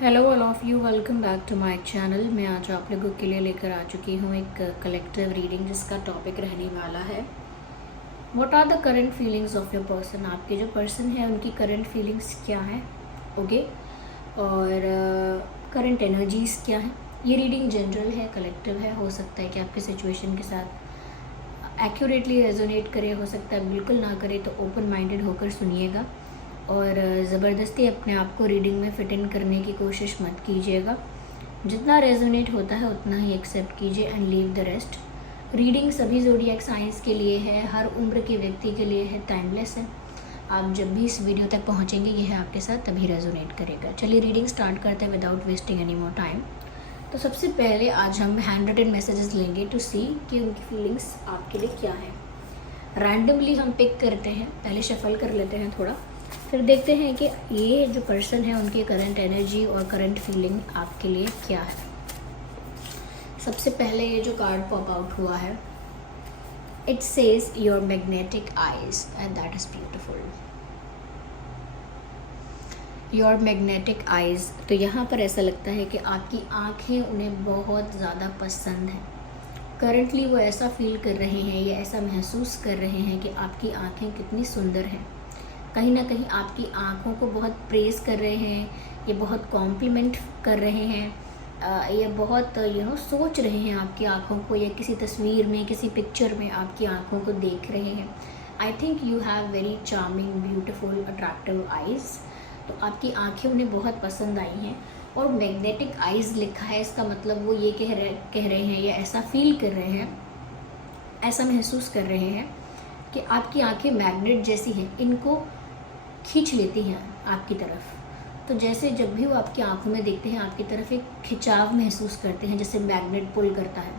Hello all of you, welcome back to my channel. मैं आज आप लोगों के लिए लेकर आ चुकी हूँ एक कलेक्टिव रीडिंग जिसका टॉपिक रहने वाला है what are the current feelings of your person. आपके जो पर्सन है उनकी करंट फीलिंग्स क्या हैं, ओके, और करंट एनर्जीज क्या हैं। ये रीडिंग जनरल है, कलेक्टिव है। हो सकता है कि आपके सिचुएशन के साथ एक्यूरेटली रेजोनेट करे, हो सकता है बिल्कुल ना करे, तो ओपन माइंडेड होकर सुनिएगा और ज़बरदस्ती अपने आप को रीडिंग में फिट इन करने की कोशिश मत कीजिएगा। जितना रेजोनेट होता है उतना ही एक्सेप्ट कीजिए and leave the rest. Reading सभी ज़ोडिएक साइंस के लिए है, हर उम्र के व्यक्ति के लिए है, टाइमलेस है। आप जब भी इस वीडियो तक पहुंचेंगे यह आपके साथ तभी रेजोनेट करेगा। चलिए रीडिंग स्टार्ट करते हैं without wasting any more time. तो सबसे पहले आज हम हैंड रिटन मैसेजेस लेंगे टू सी कि उनकी फीलिंग्स आपके लिए क्या है। रैंडमली हम पिक करते हैं, पहले शफल कर लेते हैं थोड़ा, फिर देखते हैं कि ये जो पर्सन है उनकी करंट एनर्जी और करंट फीलिंग आपके लिए क्या है। सबसे पहले ये जो कार्ड पॉप आउट हुआ है, it says your magnetic eyes and that is beautiful. Your magnetic eyes, तो यहाँ पर ऐसा लगता है कि आपकी आंखें उन्हें बहुत ज़्यादा पसंद है। करंटली वो ऐसा फील कर रहे हैं या ऐसा महसूस कर रहे हैं कि आपकी आंखें कितनी सुंदर हैं। कहीं ना कहीं आपकी आँखों को बहुत प्रेज़ कर रहे हैं, ये बहुत कॉम्प्लीमेंट कर रहे हैं, ये बहुत सोच रहे हैं आपकी आँखों को, या किसी तस्वीर में, किसी पिक्चर में आपकी आँखों को देख रहे हैं। I think you have very charming, beautiful, attractive eyes. तो आपकी आँखें उन्हें बहुत पसंद आई हैं और मैग्नेटिक आइज़ लिखा है, इसका मतलब वो ये कह रहे हैं या ऐसा फील कर रहे हैं, ऐसा महसूस कर रहे हैं कि आपकी आँखें मैग्नेट जैसी हैं, इनको खींच लेती हैं आपकी तरफ। तो जैसे जब भी वो आपकी आंखों में देखते हैं आपकी तरफ एक खिंचाव महसूस करते हैं, जैसे मैग्नेट पुल करता है,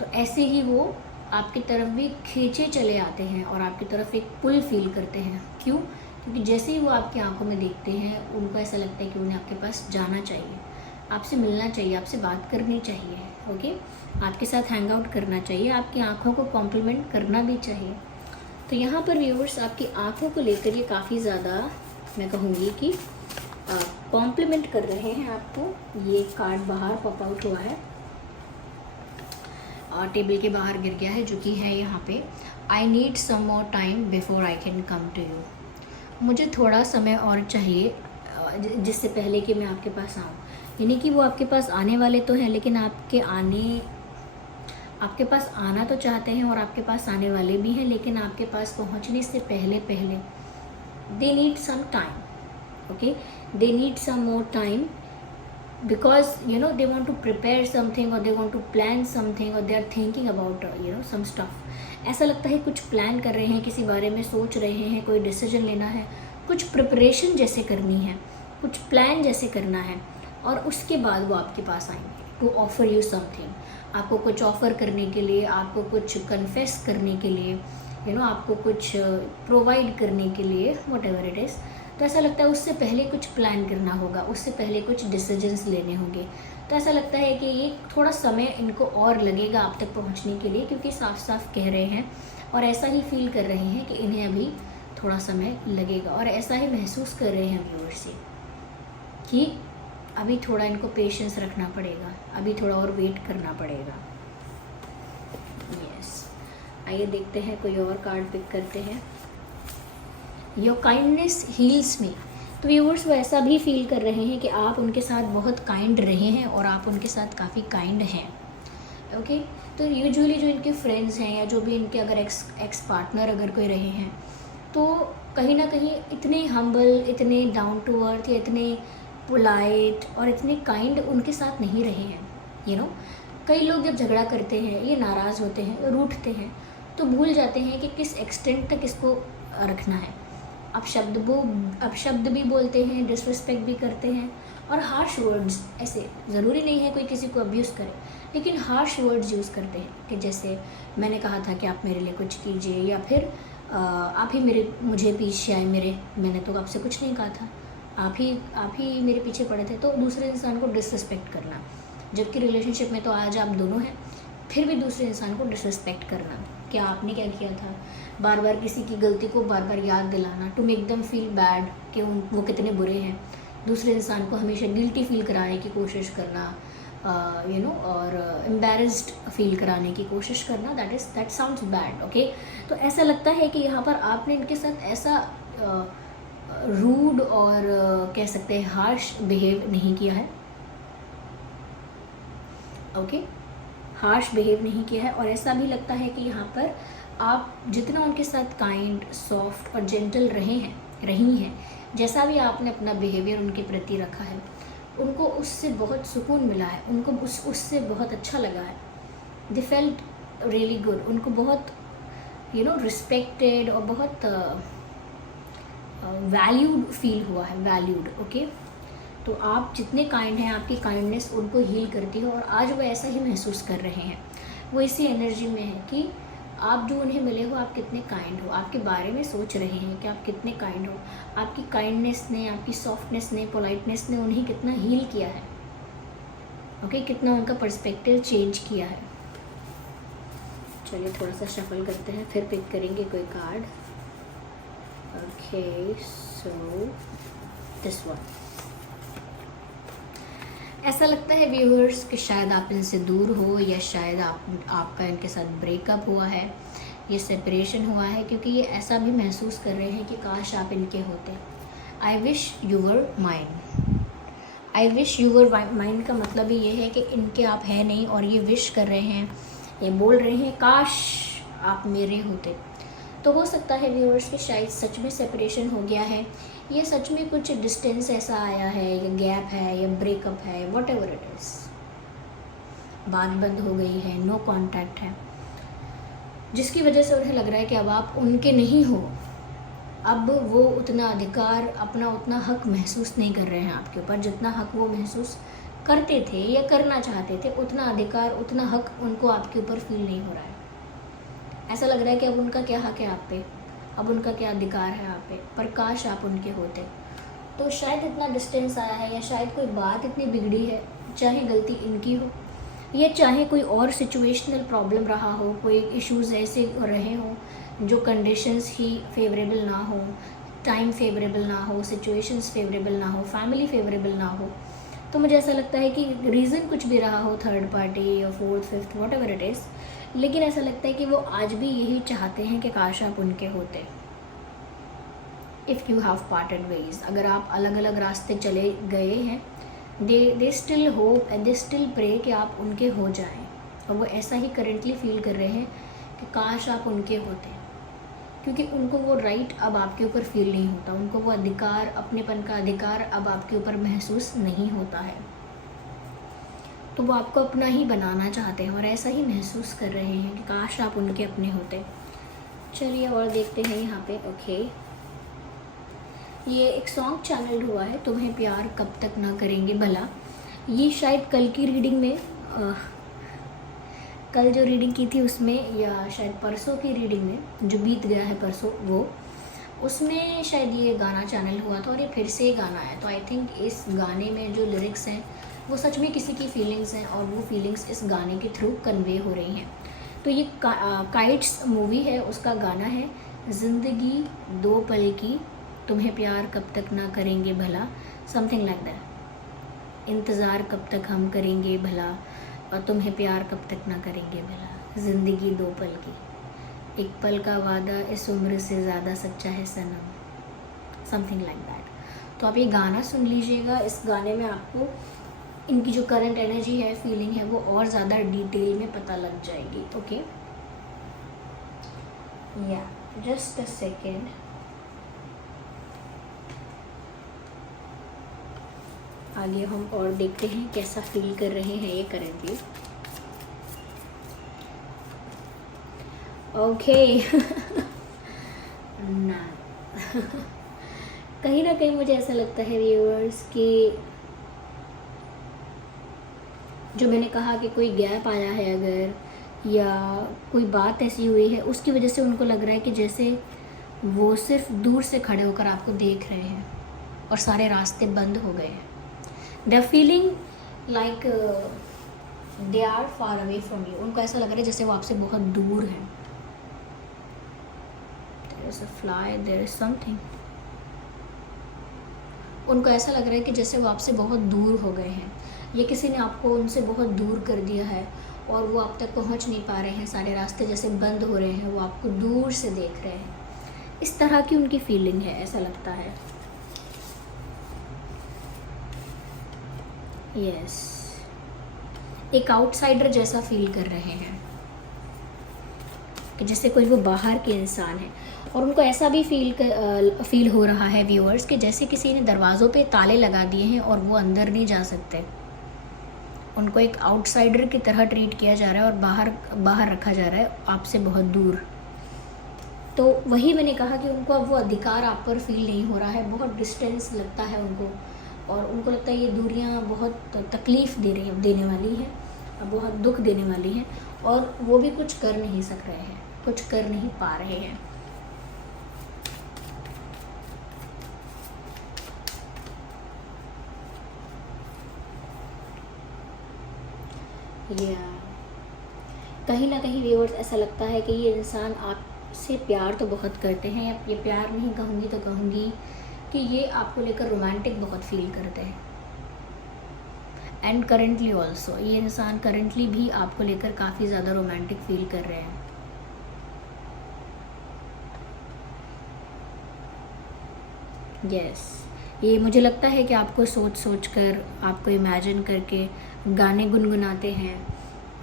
तो ऐसे ही वो आपकी तरफ भी खींचे चले आते हैं और आपकी तरफ एक पुल फील करते हैं। क्यों? क्योंकि जैसे ही वो आपकी आंखों में देखते हैं उनको ऐसा लगता है कि उन्हें आपके पास जाना चाहिए, आपसे मिलना चाहिए, आपसे बात करनी चाहिए, ओके, आपके साथ हैंग आउट करना चाहिए, आपकी आँखों को कॉम्प्लीमेंट करना भी चाहिए। तो यहाँ पर व्यूअर्स आपकी आँखों को लेकर ये काफ़ी ज़्यादा, मैं कहूँगी कि कॉम्प्लीमेंट कर रहे हैं आपको। ये कार्ड बाहर पॉप आउट हुआ है और टेबल के बाहर गिर गया है, जो कि है यहाँ पे, I need some more time before I can come to you. मुझे थोड़ा समय और चाहिए जिससे पहले कि मैं आपके पास आऊँ। यानी कि वो आपके पास आने वाले तो हैं, लेकिन आपके पास आना तो चाहते हैं और आपके पास आने वाले भी हैं, लेकिन आपके पास पहुंचने से पहले they need some time, okay, they need some more time because they want to prepare something or they want to plan something or they are thinking about some stuff. ऐसा लगता है कुछ प्लान कर रहे हैं, किसी बारे में सोच रहे हैं, कोई डिसीजन लेना है, कुछ प्रिपरेशन जैसे करनी है, कुछ प्लान जैसे करना है, और उसके बाद वो आपके पास आएंगे टू ऑफर यू समथिंग। आपको कुछ ऑफ़र करने के लिए, आपको कुछ कन्फेस करने के लिए, आपको कुछ प्रोवाइड करने के लिए, वट एवर इट इज़। तो ऐसा लगता है उससे पहले कुछ प्लान करना होगा, उससे पहले कुछ डिसीजंस लेने होंगे। तो ऐसा लगता है कि ये थोड़ा समय इनको और लगेगा आप तक पहुंचने के लिए, क्योंकि साफ साफ कह रहे हैं और ऐसा ही फील कर रहे हैं कि इन्हें अभी थोड़ा समय लगेगा, और ऐसा ही महसूस कर रहे हैं व्यूअर्स से कि अभी थोड़ा इनको पेशेंस रखना पड़ेगा, अभी थोड़ा और वेट करना पड़ेगा। यस, आइए देखते हैं, कोई और कार्ड पिक करते हैं। योर काइंडनेस हील्स मी। तो व्यूअर्स वो ऐसा भी फील कर रहे हैं कि आप उनके साथ बहुत काइंड रहे हैं और आप उनके साथ काफ़ी काइंड हैं, ओके। तो यूजुअली जो इनके फ्रेंड्स हैं या जो भी इनके अगर एक्स पार्टनर अगर कोई रहे हैं, तो कहीं ना कहीं इतने हम्बल, इतने डाउन टू अर्थ, या इतने पोलाइट और इतने काइंड उनके साथ नहीं रहे हैं। कई लोग जब झगड़ा करते हैं, ये नाराज़ होते हैं, रूठते हैं, तो भूल जाते हैं कि किस एक्सटेंट तक इसको रखना है। अब शब्द भी बोलते हैं, डिसरिस्पेक्ट भी करते हैं, और हार्श वर्ड्स, ऐसे ज़रूरी नहीं है कोई किसी को अब्यूज़ करे, लेकिन हार्श वर्ड्स यूज़ करते हैं कि जैसे मैंने कहा था कि आप मेरे लिए कुछ कीजिए, या फिर आप ही मुझे पीछे आए, मैंने तो आपसे कुछ नहीं कहा था, आप ही मेरे पीछे पड़े थे। तो दूसरे इंसान को डिसरिस्पेक्ट करना, जबकि रिलेशनशिप में तो आज आप दोनों हैं, फिर भी दूसरे इंसान को डिसरिस्पेक्ट करना, क्या आपने क्या किया था, बार बार किसी की गलती को बार बार याद दिलाना to make them feel bad कि वो कितने बुरे हैं, दूसरे इंसान को हमेशा गिल्टी फील कराने की कोशिश करना, और एम्बैरेस्ड फील कराने की कोशिश करना, दैट साउंड्स बैड, ओके। तो ऐसा लगता है कि यहाँ पर आपने इनके साथ ऐसा रूड और कह सकते हैं हार्श बिहेव नहीं किया है, ओके, हार्श बिहेव नहीं किया है। और ऐसा भी लगता है कि यहाँ पर आप जितना उनके साथ काइंड, सॉफ्ट और जेंटल रही हैं, जैसा भी आपने अपना बिहेवियर उनके प्रति रखा है, उनको उससे बहुत सुकून मिला है, उनको उससे बहुत अच्छा लगा है। दे फेल्ट रियली गुड, उनको बहुत रिस्पेक्टेड और बहुत वैल्यूड फील हुआ है, वैल्यूड, ओके। तो आप जितने काइंड हैं, आपकी काइंडनेस उनको हील करती है और आज वो ऐसा ही महसूस कर रहे हैं। वो इसी एनर्जी में है कि आप जो उन्हें मिले हो, आप कितने काइंड हो, आपके बारे में सोच रहे हैं कि आप कितने काइंड हो। आपकी काइंडनेस ने, आपकी सॉफ्टनेस ने, पोलाइटनेस ने उन्हें कितना हील किया है, ओके, कितना उनका पर्सपेक्टिव चेंज किया है। चलिए थोड़ा सा शफल करते हैं, फिर पिक करेंगे कोई card. Okay, so this one. ऐसा लगता है व्यूअर्स कि शायद आप इनसे दूर हो, या शायद आपका इनके साथ ब्रेकअप हुआ है, ये सेपरेशन हुआ है, क्योंकि ये ऐसा भी महसूस कर रहे हैं कि काश आप इनके होते। I wish you were mine. I wish you were mine का मतलब ही ये है कि इनके आप है नहीं, और ये विश कर रहे हैं, ये बोल रहे हैं काश आप मेरे होते। तो हो सकता है व्यूअर्स कि शायद सच में सेपरेशन हो गया है, ये सच में कुछ डिस्टेंस ऐसा आया है, या गैप है, या ब्रेकअप है, वॉट एवर इट इज़, बात बंद हो गई है, नो कांटेक्ट है, जिसकी वजह से उन्हें लग रहा है कि अब आप उनके नहीं हो। अब वो उतना अधिकार, अपना उतना हक महसूस नहीं कर रहे हैं आपके ऊपर, जितना हक वो महसूस करते थे या करना चाहते थे। उतना अधिकार, उतना हक उनको आपके ऊपर फील नहीं हो रहा है। ऐसा लग रहा है कि अब उनका क्या हक है आप पे, अब उनका क्या अधिकार है आप पे, पर काश आप उनके होते। तो शायद इतना डिस्टेंस आया है, या शायद कोई बात इतनी बिगड़ी है, चाहे गलती इनकी हो, या चाहे कोई और सिचुएशनल प्रॉब्लम रहा हो, कोई इश्यूज़ ऐसे रहे हों जो कंडीशंस ही फेवरेबल ना हो, टाइम फेवरेबल ना हो, सिचुएशंस फेवरेबल ना हो, फैमिली फेवरेबल ना हो। तो मुझे ऐसा लगता है कि रीज़न कुछ भी रहा हो, थर्ड पार्टी या fourth, fifth, what ever it is, लेकिन ऐसा लगता है कि वो आज भी यही चाहते हैं कि काश आप उनके होते। If you have parted ways, अगर आप अलग अलग रास्ते चले गए हैं, they still hope and they still pray कि आप उनके हो जाएं। और वो ऐसा ही करेंटली फील कर रहे हैं कि काश आप उनके होते, क्योंकि उनको वो राइट अब आपके ऊपर फील नहीं होता, उनको वो अधिकार, अपनेपन का अधिकार अब आपके ऊपर महसूस नहीं होता है। तो वो आपको अपना ही बनाना चाहते हैं और ऐसा ही महसूस कर रहे हैं कि काश आप उनके अपने होते। चलिए और देखते हैं यहाँ पे। ओके, ये एक सॉन्ग चैनल हुआ है, तुम्हें प्यार कब तक ना करेंगे भला। ये शायद कल की रीडिंग में, कल जो रीडिंग की थी उसमें, या शायद परसों की रीडिंग में जो बीत गया है परसों, वो उसमें शायद ये गाना चैनल हुआ था और ये फिर से गाना है। तो आई थिंक इस गाने में जो लिरिक्स हैं वो सच में किसी की फीलिंग्स हैं, और वो फीलिंग्स इस गाने के थ्रू कन्वे हो रही हैं। तो ये काइट्स मूवी है, उसका गाना है ज़िंदगी दो पल की, तुम्हें प्यार कब तक ना करेंगे भला, समथिंग लाइक दैट। इंतज़ार कब तक हम करेंगे भला, और तुम्हें प्यार कब तक ना करेंगे भला, ज़िंदगी दो पल की, एक पल का वादा इस उम्र से ज़्यादा सच्चा है सनम, समथिंग लाइक दैट। तो आप ये गाना सुन लीजिएगा, इस गाने में आपको इनकी जो करंट एनर्जी है, फीलिंग है, वो और ज़्यादा डिटेल में पता लग जाएगी। ओके, या जस्ट अ सेकेंड। आगे हम और देखते हैं कैसा फील कर रहे हैं ये करेंटली। ओके ना कहीं ना कहीं मुझे ऐसा लगता है व्यूअर्स कि जो मैंने कहा कि कोई गैप आया है अगर, या कोई बात ऐसी हुई है, उसकी वजह से उनको लग रहा है कि जैसे वो सिर्फ दूर से खड़े होकर आपको देख रहे हैं और सारे रास्ते बंद हो गए हैं। They are feeling like they are far away from you. उनको ऐसा लग रहा है जैसे वो आपसे बहुत दूर हैं। There is a fly, there is something. उनको ऐसा लग रहा है कि जैसे वो आपसे बहुत दूर हो गए हैं, या किसी ने आपको उनसे बहुत दूर कर दिया है और वो आप तक पहुंच नहीं पा रहे हैं, सारे रास्ते जैसे बंद हो रहे हैं, वो आपको दूर से देख रहे हैं। इस तरह की उनकी फीलिंग है, ऐसा लगता है। यस, एक आउटसाइडर जैसा फील कर रहे हैं कि जैसे कोई वो बाहर के इंसान है। और उनको ऐसा भी फील हो रहा है व्यूअर्स कि जैसे किसी ने दरवाज़ों पे ताले लगा दिए हैं और वो अंदर नहीं जा सकते। उनको एक आउटसाइडर की तरह ट्रीट किया जा रहा है और बाहर रखा जा रहा है, आपसे बहुत दूर। तो वही मैंने कहा कि उनको अब वो अधिकार आप पर फील नहीं हो रहा है, बहुत डिस्टेंस लगता है उनको, और उनको लगता है ये दूरियां बहुत तकलीफ़ देने वाली हैं, बहुत दुख देने वाली हैं, और वो भी कुछ कर नहीं सक रहे हैं, कुछ कर नहीं पा रहे हैं। या कहीं ना कहीं व्यूअर्स ऐसा लगता है कि ये इंसान आपसे प्यार तो बहुत करते हैं, या ये प्यार नहीं कहूँगी तो कहूँगी कि ये आपको लेकर रोमांटिक बहुत फील करते हैं। एंड करेंटली ऑल्सो ये इंसान करेंटली भी आपको लेकर काफ़ी ज़्यादा रोमांटिक फील कर रहे हैं। यस, ये मुझे लगता है कि आपको सोच कर, आपको इमेजिन करके गाने गुनगुनाते हैं,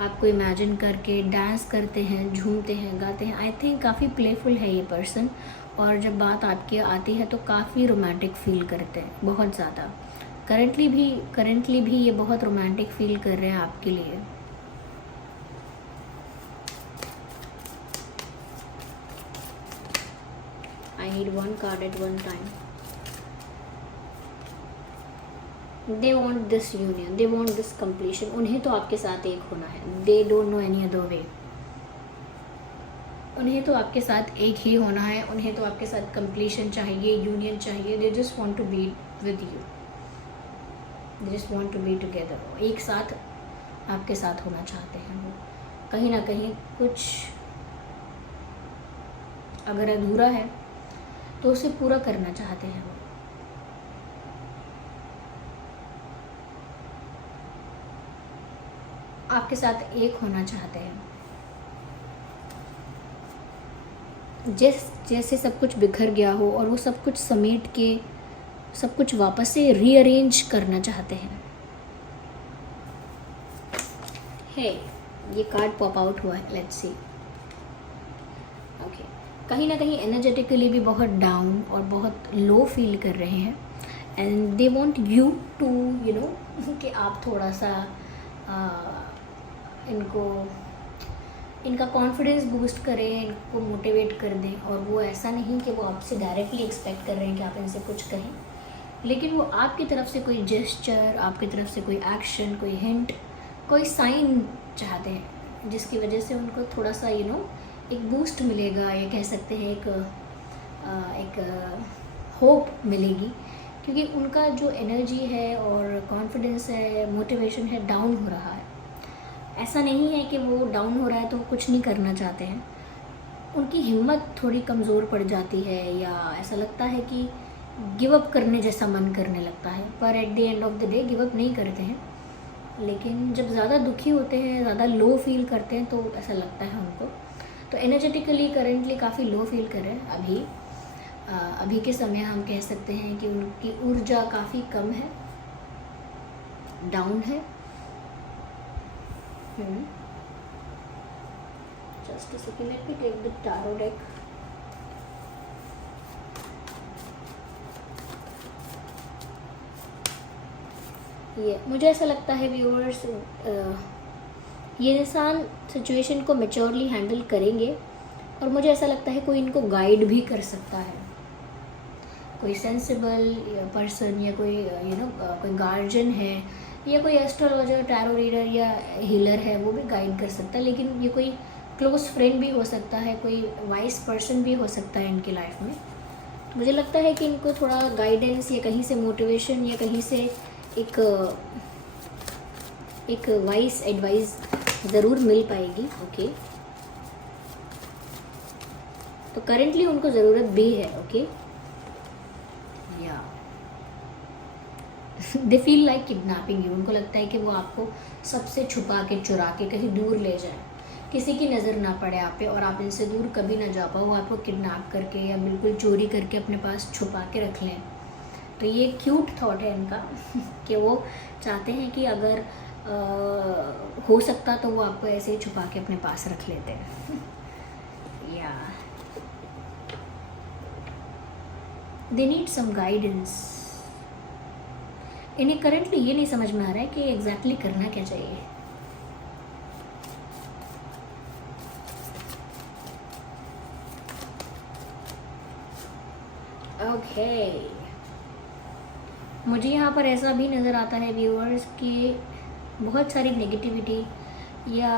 आपको इमेजिन करके डांस करते हैं, झूमते हैं, गाते हैं। आई थिंक काफ़ी प्लेफुल है ये पर्सन, और जब बात आपकी आती है तो काफ़ी रोमांटिक फील करते हैं, बहुत ज़्यादा। करंटली भी ये बहुत रोमांटिक फील कर रहे हैं आपके लिए। I need one card at one time. They want this union, they want this completion. उन्हें तो आपके साथ एक होना है, they don't know any other way. उन्हें तो आपके साथ एक ही होना है, उन्हें तो आपके साथ कंप्लीशन चाहिए, यूनियन चाहिए। They just want to be with you, they just want to be together. एक साथ आपके साथ होना चाहते हैं वो। कहीं ना कहीं कुछ अगर अधूरा है तो उसे पूरा करना चाहते हैं वो। आपके साथ एक होना चाहते हैं। जैसे सब कुछ बिखर गया हो और वो सब कुछ समेट के सब कुछ वापस से रीअरेंज करना चाहते हैं। है ये कार्ड पॉप आउट हुआ है, लेट्स सी। ओके, कहीं ना कहीं एनर्जेटिकली भी बहुत डाउन और बहुत लो फील कर रहे हैं, and they want you to कि आप थोड़ा सा इनका कॉन्फिडेंस बूस्ट करें, इनको मोटिवेट कर दें। और वो ऐसा नहीं कि वो आपसे डायरेक्टली एक्सपेक्ट कर रहे हैं कि आप इनसे कुछ कहें, लेकिन वो आपकी तरफ से कोई जेस्चर, आपकी तरफ से कोई एक्शन, कोई हिंट, कोई साइन चाहते हैं, जिसकी वजह से उनको थोड़ा सा एक बूस्ट मिलेगा, या कह सकते हैं एक होप मिलेगी, क्योंकि उनका जो एनर्जी है और कॉन्फिडेंस है, मोटिवेशन है, डाउन हो रहा है। ऐसा नहीं है कि वो डाउन हो रहा है तो वो कुछ नहीं करना चाहते हैं, उनकी हिम्मत थोड़ी कमज़ोर पड़ जाती है, या ऐसा लगता है कि गिव अप करने जैसा मन करने लगता है, पर at the end of the day give up नहीं करते हैं। लेकिन जब ज़्यादा दुखी होते हैं, ज़्यादा लो फील करते हैं, तो ऐसा लगता है उनको। तो एनर्जेटिकली करेंटली काफ़ी लो फील कर रहे हैं अभी के समय। हम कह सकते हैं कि उनकी ऊर्जा काफ़ी कम है, डाउन है। Just a second, let me take the tarot deck. ये मुझे ऐसा लगता है व्यूअर्स, ये इंसान सिचुएशन को मैच्योरली हैंडल करेंगे, और मुझे ऐसा लगता है कोई इनको गाइड भी कर सकता है, कोई सेंसिबल पर्सन, या कोई कोई गार्जियन है, या कोई एस्ट्रोलॉजर, टैरो रीडर या हीलर है, वो भी गाइड कर सकता है। लेकिन ये कोई क्लोज फ्रेंड भी हो सकता है, कोई वाइस पर्सन भी हो सकता है इनकी लाइफ में। तो मुझे लगता है कि इनको थोड़ा गाइडेंस, या कहीं से मोटिवेशन, या कहीं से एक वाइस एडवाइस ज़रूर मिल पाएगी। ओके, तो करेंटली उनको ज़रूरत भी है। ओके, या they feel like kidnapping you. उनको लगता है कि वो आपको सबसे छुपा के चुरा के कहीं दूर ले जाए, किसी की नज़र ना पड़े आप पे और आप इनसे दूर कभी ना जा पाओ। वो आपको किडनैप करके या बिल्कुल चोरी करके अपने पास छुपा के रख लें। तो ये क्यूट थॉट है इनका कि वो चाहते हैं कि अगर हो सकता तो वो आपको ऐसे ही छुपा के अपने पास रख लेते हैं। या दे नीड सम गाइडेंस। इन्हें करंटली ये नहीं समझ में आ रहा है कि एग्जैक्टली करना क्या चाहिए। ओके मुझे यहाँ पर ऐसा भी नज़र आता है व्यूअर्स कि बहुत सारी नेगेटिविटी या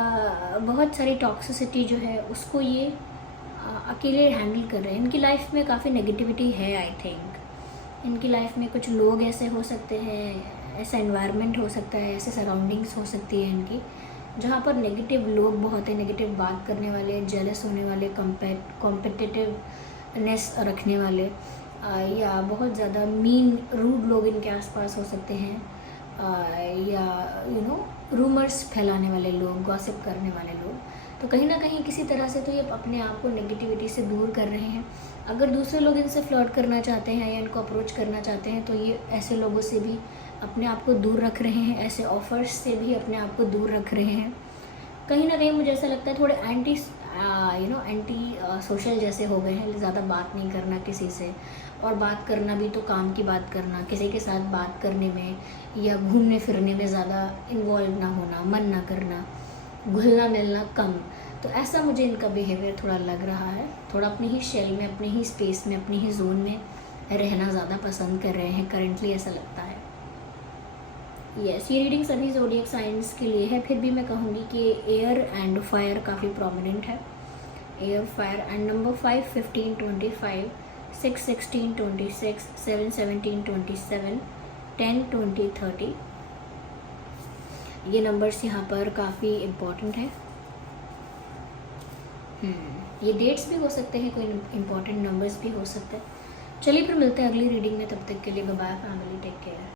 बहुत सारी टॉक्सिसिटी जो है उसको ये अकेले हैंडल कर रहे हैं। इनकी लाइफ में काफ़ी नेगेटिविटी है। आई थिंक इनकी लाइफ में कुछ लोग ऐसे हो सकते हैं, ऐसा एनवायरनमेंट हो सकता है, ऐसे सराउंडिंग्स हो सकती है इनकी जहाँ पर नेगेटिव लोग बहुत है, नेगेटिव बात करने वाले, जेलस होने वाले, कॉम्पिटिटिवनेस रखने वाले या बहुत ज़्यादा मीन रूड लोग इनके आसपास हो सकते हैं, या रूमर्स फैलाने वाले लोग, गॉसिप करने वाले लोग। तो कहीं ना कहीं किसी तरह से तो ये अपने आप को नेगेटिविटी से दूर कर रहे हैं। अगर दूसरे लोग इनसे फ्लर्ट करना चाहते हैं या इनको अप्रोच करना चाहते हैं तो ये ऐसे लोगों से भी अपने आप को दूर रख रहे हैं, ऐसे ऑफर्स से भी अपने आप को दूर रख रहे हैं। कहीं ना कहीं मुझे ऐसा लगता है थोड़े एंटी सोशल जैसे हो गए हैं। ज़्यादा बात नहीं करना किसी से, और बात करना भी तो काम की बात करना, किसी के साथ बात करने में या घूमने फिरने में ज़्यादा इन्वॉल्व ना होना, मन ना करना, घुलना मिलना कम। तो ऐसा मुझे इनका बिहेवियर थोड़ा लग रहा है। थोड़ा अपनी ही शेल में, अपनी ही स्पेस में, अपनी ही जोन में रहना ज़्यादा पसंद कर रहे हैं करंटली, ऐसा लगता है। यस ये रीडिंग सभी ज़ोडिएक साइंस के लिए है। फिर भी मैं कहूँगी कि एयर एंड फायर काफ़ी प्रोमिनेंट है। एयर, फायर एंड नंबर 5, 15, 25, 6, 16, 26, 7, 17, 27, 10, 20, 30 ये नंबर्स यहाँ पर काफ़ी इम्पोर्टेंट हैं। ये डेट्स भी हो सकते हैं, कोई इम्पोर्टेंट नंबर्स भी हो सकते हैं। चलिए फिर मिलते हैं अगली रीडिंग में, तब तक के लिए bye bye family, take care.